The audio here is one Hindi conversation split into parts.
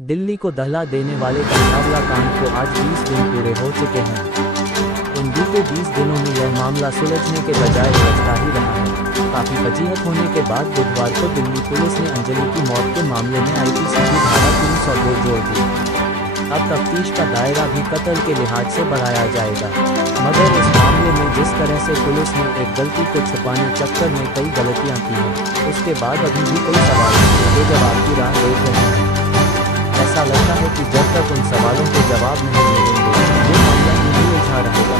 दिल्ली को दहला देने वाले कंझावला कांड को आज 20 दिन पूरे हो चुके हैं। इन बीते 20 दिनों में यह मामला सुलझने के बजाय उलझता ही रहा है। काफी वजीहत होने के बाद बुधवार को दिल्ली पुलिस ने अंजलि की मौत के मामले में आईपीसी की धारा 302 जोड़ दी। अब तफ्तीश का दायरा भी कत्ल के लिहाज से बढ़ाया जाएगा। मगर इस मामले में जिस तरह से पुलिस ने एक गलती को छुपाने चक्कर में कई गलतियां की हैं, उसके बाद अभी भी कई सवाल के जवाब की राह देख रहे हैं। ऐसा लगता है कि जब तक उन सवालों के जवाब नहीं मिलेंगे, ये मामला नहीं उलझा रहेगा।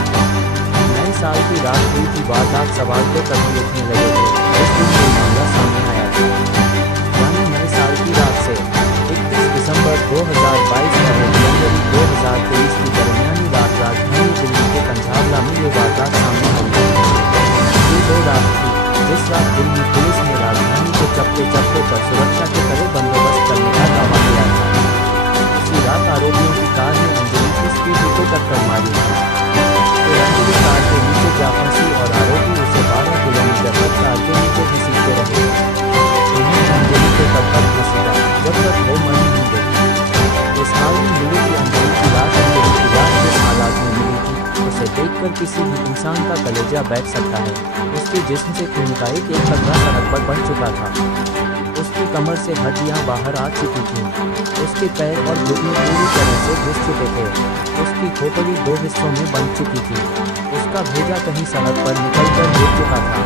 नए साल की रात हुई थी वारदात सवाल को तभी उठने लगे थे जिस दिन ये मामला सामने आया था, यानी नए साल की रात से 31 दिसंबर 2022 और 1 जनवरी 2023 की दरमियानी रात राजधानी दिल्ली के कंझावला में ये वारदात सामने आई। ये वो रात थी जिस रात दिल्ली पुलिस ने राजधानी के चप्पे चप्पे पर सुरक्षा के कड़े बंदोबस्त करने का दावा किया था। इसी रात आरोपियों की कार ने अंजलि की स्कूटी को टक्कर मारी तो अंजलि कार के नीचे जा फंसी और आरोपी उसे 12 किलोमीटर तक कार के नीचे घसीटते रहे। उन्हें अंजलि को तब तक घसीटा जब तक वो मर नहीं गई। इस हाल में मिली थी अंजलि की लाश। अंजलि की लाश जिस हालात में मिली थी उसे देखकर किसी भी इंसान का कलेजा बैठ सकता है। उसके जिस्म से खून का एक कतरा सड़क पर बन चुका था। उसकी कमर से हड्डियां बाहर आ चुकी थीं। उसके पैर और घुटने पूरी तरह से घुस चुके थे। उसकी खोपड़ी 2 हिस्सों में बन चुकी थी। उसका भेजा कहीं सड़क पर निकलकर गिर चुका था।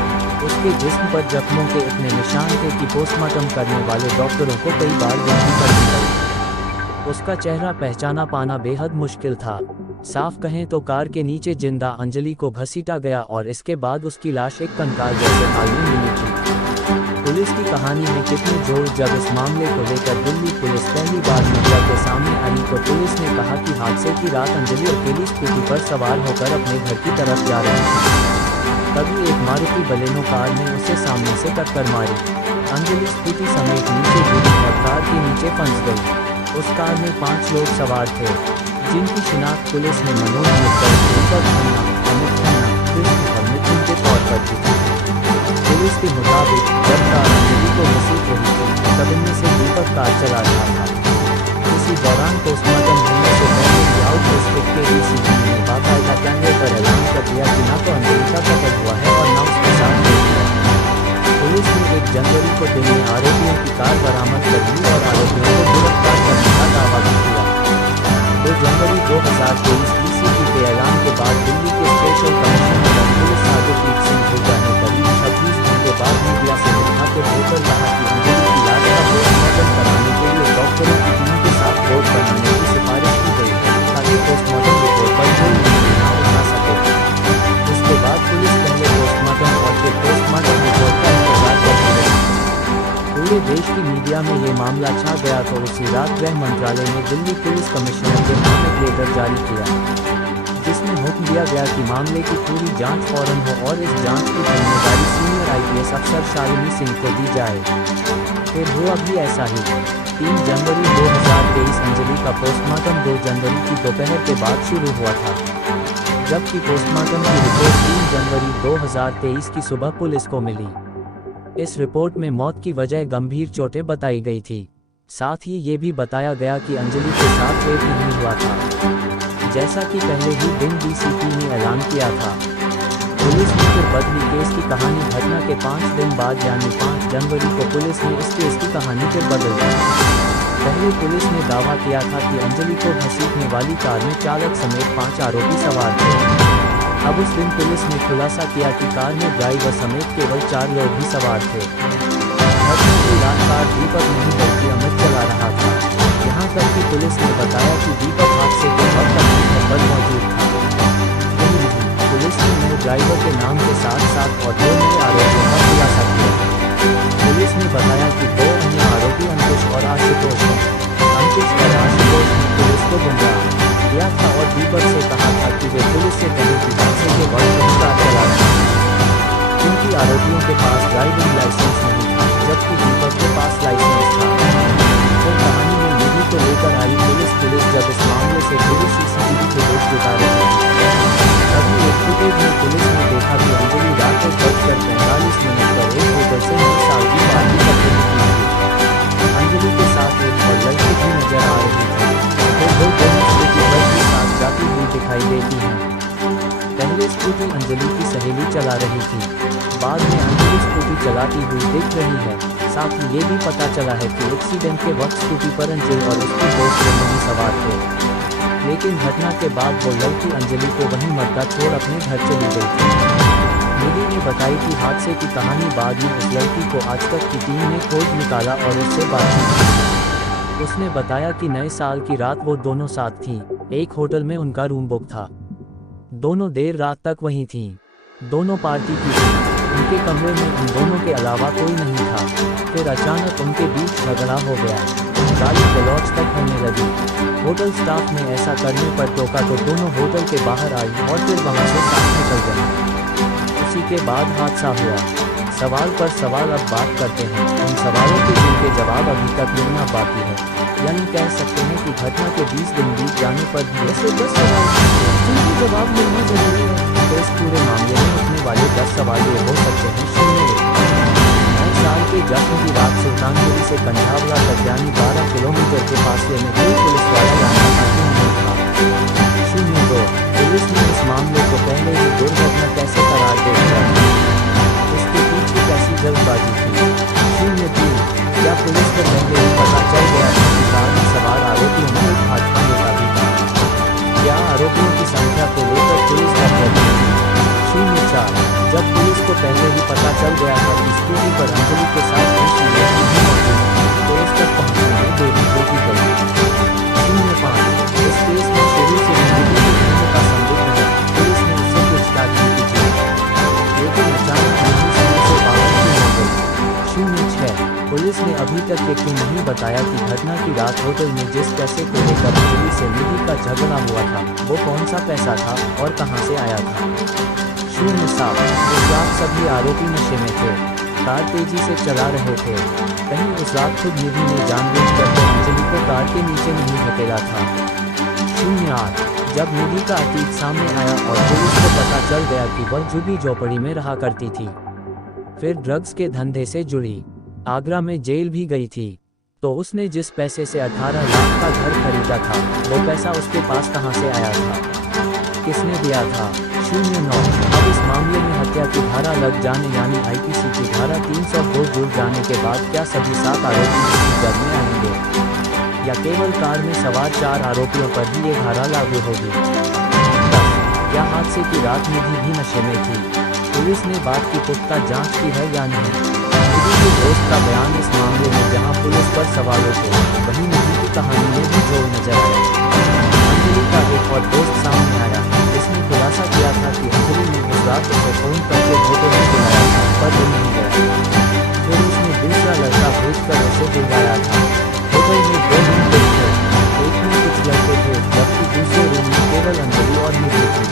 उसके जिस्म पर जख्मों के इतने निशान थे कि पोस्टमार्टम करने वाले डॉक्टरों को कई बार गिनती करनी पड़ी। उसका चेहरा पहचाना पाना बेहद मुश्किल था। साफ कहें तो कार के नीचे जिंदा अंजलि को घसीटा गया और इसके बाद उसकी लाश एक कंकाल जैसे हाल में मिली थी। पुलिस की कहानी में कितने जोड़। जब इस मामले को लेकर दिल्ली पुलिस पहली बार मीडिया के सामने आई तो पुलिस ने कहा कि हादसे की रात अंजलि अकेली स्कूटी पर सवार होकर अपने घर की तरफ जा रही थी। तभी एक मारुति बलेनो कार ने उसे सामने से टक्कर मारी। अंजलि स्कूटी समेत नीचे गिरी और कार के नीचे फंस गई। उस कार में 5 लोग सवार थे जिनकी शिनाख्त पुलिस ने मनोज मित्तल, दीपक खन्ना, अमित खन्ना, कृष्ण और मिथुन के तौर पर की थी। पुलिस के मुताबिक जब कार अंजलि को घसीट रही थी तब इनमें से दीपक कार चला रहा था। इसी दौरान पोस्टमार्टम होने से पहले आउट डिस्ट्रिक्ट के डीसीपी ने बाकायदा कैमरे पर ऐलान कर दिया कि न तो अंजलि का कत्ल हुआ है और न उसके साथ कोई है। पुलिस ने 1 जनवरी को दिन में आरोपियों की कार बरामद कर ली और आरोपियों को गिरफ्तार करने का दावा भी किया। 2 जनवरी 2023 डीसीपी के ऐलान के बाद दिल्ली के special commissioner of police Sajid Singh Hooda ने करीब 26 घंटे बाद मीडिया से मुखातिब होकर कहा कि अंजलि की लाश का पोस्टमार्टम कराने के लिए डॉक्टरों की टीम के साथ बोर्ड बनाने की सिफारिश की गई ताकि पोस्टमार्टम रिपोर्ट पर कोई निर्णय न उठा सके। इसके बाद पुलिस पहले पोस्टमार्टम और फिर पोस्टमार्टम रिपोर्ट का इंतजार करती रही। पूरे देश की मीडिया में ये मामला छा गया तो उसी रात गृह मंत्रालय ने दिल्ली पुलिस कमिश्नर के नाम एक लेटर जारी किया जिसमें हुक्म दिया गया कि मामले की पूरी जांच फौरन हो और इस जांच की जिम्मेदारी सीनियर आईपीएस अफसर शालिनी सिंह को दी जाए। फिर हुआ भी ऐसा ही। 3 जनवरी 2023 अंजलि का पोस्टमार्टम 2 जनवरी की दोपहर के बाद शुरू हुआ था, जबकि पोस्टमार्टम की रिपोर्ट 3 जनवरी 2023 की सुबह पुलिस को मिली। इस रिपोर्ट में मौत की वजह गंभीर चोटें बताई गई थी। साथ ही ये भी बताया गया कि अंजलि के साथ रेप नहीं हुआ था, जैसा कि पहले ही दिन डीसीपी ने ऐलान किया था। पुलिस ने फिर बदली केस की कहानी। घटना के 5 दिन बाद यानी 5 जनवरी को पुलिस ने इस केस की कहानी फिर बदल दी। पहले पुलिस ने दावा किया था कि अंजलि को घसीटने वाली कार में चालक समेत 5 आरोपी सवार थे। अब उस दिन पुलिस ने खुलासा किया कि कार में ड्राइवर समेत केवल 4 लोग ही सवार थे। घटना की रात कार दीपक नहीं बल्कि अमित चला रहा था। यहाँ तक कि पुलिस ने बताया कि दीपक हादसे के वक्त अपनी घर पर मौजूद था। यही नहीं, पुलिस ने नए ड्राइवर के नाम के साथ साथ और 2 नए आरोपियों का खुलासा किया। पुलिस ने बताया कि 2 अन्य आरोपी अंकुश और आशुतोष हैं। अंकुश और आशुतोष ने पुलिस को गुमराह किया था और दीपक से कहा था कि वे पुलिस से कहें कि हादसे के वक्त वही कार चला रहे हैं, क्योंकि आरोपियों के पास ड्राइविंग लाइसेंस नहीं था जबकि दीपक के पास लाइसेंस था। फिर कहानी में नीली को लेकर आई पुलिस जब इस मामले से जुड़ी सीसीटीवी फुटेज जुटा रही थी तभी एक फुटेज में पुलिस ने देखा कि अंजलि रात को 10:45 पर एक होटल से नए साल की पार्टी करते हुए अंजलि के साथ एक और लड़की भी नजर आ रही देती हैं। पहले स्कूटी अंजलि की सहेली चला रही थी, बाद में अंजलि स्कूटी चलाती हुई दिख रही है। साथ ही ये भी पता चला है कि एक्सीडेंट के वक्त स्कूटी पर अंजलि और उसकी दोस्त नहीं सवार थे, लेकिन घटना के बाद वो लड़की अंजलि को वहीं मरता छोड़ अपने घर चली गई थी। निधि ने बताई कि हादसे की कहानी बाद में उस लड़की को आज तक की टीम ने खोज निकाला और उससे बातचीत की। उसने बताया कि नए साल की रात वो दोनों साथ थीं। एक होटल में उनका रूम बुक था, दोनों देर रात तक वहीं थीं। दोनों पार्टी की थी। उनके कमरे में उन दोनों के अलावा कोई नहीं था। फिर अचानक उनके बीच झगड़ा हो गया, गाली गलौज तक होने लगी। होटल स्टाफ ने ऐसा करने पर टोका तो दोनों होटल के बाहर आई और फिर वहां से साथ निकल गई। उसी के बाद हादसा हुआ। सवाल पर सवाल अब बात करते हैं, उन सवालों के जिनके जवाब अभी तक मिलना बाकी है। यानी कह सकते हैं कि घटना के 20 दिन बीत जाने पर भी ऐसे 10 सवाल जिनके जवाब मिलना जरूरी है। तो इस पूरे मामले में उठने वाले 10 सवाल ये हो सकते हैं। नए साल के जश्न की रात सुल्तानपुरी से कंझावला तक यानी 12 किलोमीटर के फासले में कोई पुलिस वाला जाना नहीं था। 02 पुलिस ने इस मामले को पहले ही दुर्घटना कैसे करार दे दिया, इसके पीछे कैसी जल्दबाजी थी। 03 क्या पुलिस को पहले ही पता चल गया था कि कार में सवार आरोपियों में एक भाजपा नेता भी था। क्या आरोपियों की संख्या को लेकर पुलिस का कहना है। 04 जब पुलिस को पहले ही पता चल गया था कि स्कूटी पर अंजलि के साथ तो उस तक पहुंचने में देरी होगी गई। 05 इस केस में शुरू से निधि की भूमिका संदिग्ध है। पुलिस ने उससे पूछताछ की थी, लेकिन अचानक निधि से बाहर क्यों हो गई। 06 पुलिस ने अभी तक ये क्यों नहीं बताया कि घटना की रात होटल में जिस पैसे को लेकर अंजलि से निधि का झगड़ा हुआ था वो कौन सा पैसा था और कहां से आया था। 07 उस रात सभी आरोपी नशे में थे, कार तेजी से चला रहे थे। कहीं उस रात खुद निधि ने जानबूझकर अंजलि को कार के नीचे नहीं धकेला था। 08 जब निधि का अतीत सामने आया और पुलिस को पता चल गया कि वह झुग्गी झोपड़ी में रहा करती थी, फिर ड्रग्स के धंधे से जुड़ी, आगरा में जेल भी गई थी, तो उसने जिस पैसे से 18 लाख का घर खरीदा था वो पैसा उसके पास कहां से आया था, किसने दिया था। 09 अब इस मामले में हत्या की धारा लग जाने यानी आईपीसी की धारा 302 जुड़ जाने के बाद क्या सभी 7 आरोपी इसी जज में आएंगे या केवल कार में सवार 4 आरोपियों पर ही ये धारा लागू होगी। 10 क्या हादसे की रात निधि भी नशे में थी। पुलिस ने बात की पुख्ता जांच की है या नहीं। निधि के दोस्त का बयान इस मामले में जहां पुलिस पर सवालों थे वहीं निधि की कहानी में भी जोड़ नजर आया। अंजलि का एक और दोस्त सामने आया, जिसने खुलासा किया था कि अंजलि ने उस रात उसे फोन करके होटल में बुलाया था पर वो नहीं गया। फिर उसने दूसरा लड़का भेजकर उसे बुलाया था। होटल में 2 रूम थे, एक में कुछ लड़के थे जबकि दूसरे रूम में केवल अंजलि और निधि थी।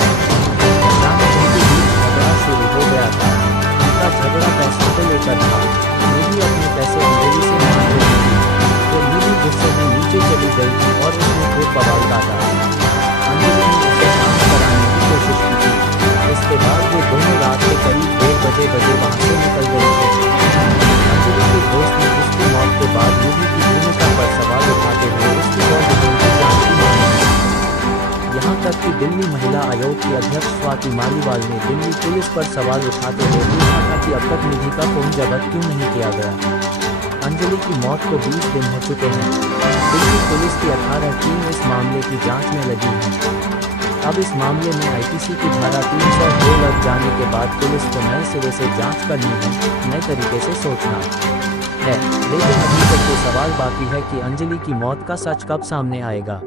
अचानक उनके बीच झगड़ा शुरू हो गया था। उनका झगड़ा पैसों को लेकर था। निधि अपने पैसे अंजलि से मांग रही थी, तो निधि गुस्से में नीचे चली गई और उसने खुद बवाल काटा। अंजलि ने उसे शांत कराने की कोशिश की थी। इसके बाद वे दोनों रात के करीब 1 बजे वहां से निकल गए थे। अंजलि के दोस्त ने उसकी मौत के बाद निधि की भूमिका पर सवाल उठाते हुए उसकी और डिटेल की जांच की मांग की। यहाँ तक कि दिल्ली महिला आयोग की अध्यक्ष स्वाति मालीवाल ने दिल्ली पुलिस पर सवाल उठाते हुए पूछा था कि अब तक निधि का फोन जब्त क्यों नहीं किया गया। अंजलि की मौत को 20 दिन हो चुके हैं। दिल्ली पुलिस की 18 टीम इस मामले की जांच में लगी है। अब इस मामले में आईपीसी की धारा 302 लग जाने के बाद पुलिस को नए सिरे से जांच करनी है, नए तरीके से सोचना है। लेकिन अभी तक ये सवाल बाकी है कि अंजलि की मौत का सच कब सामने आएगा।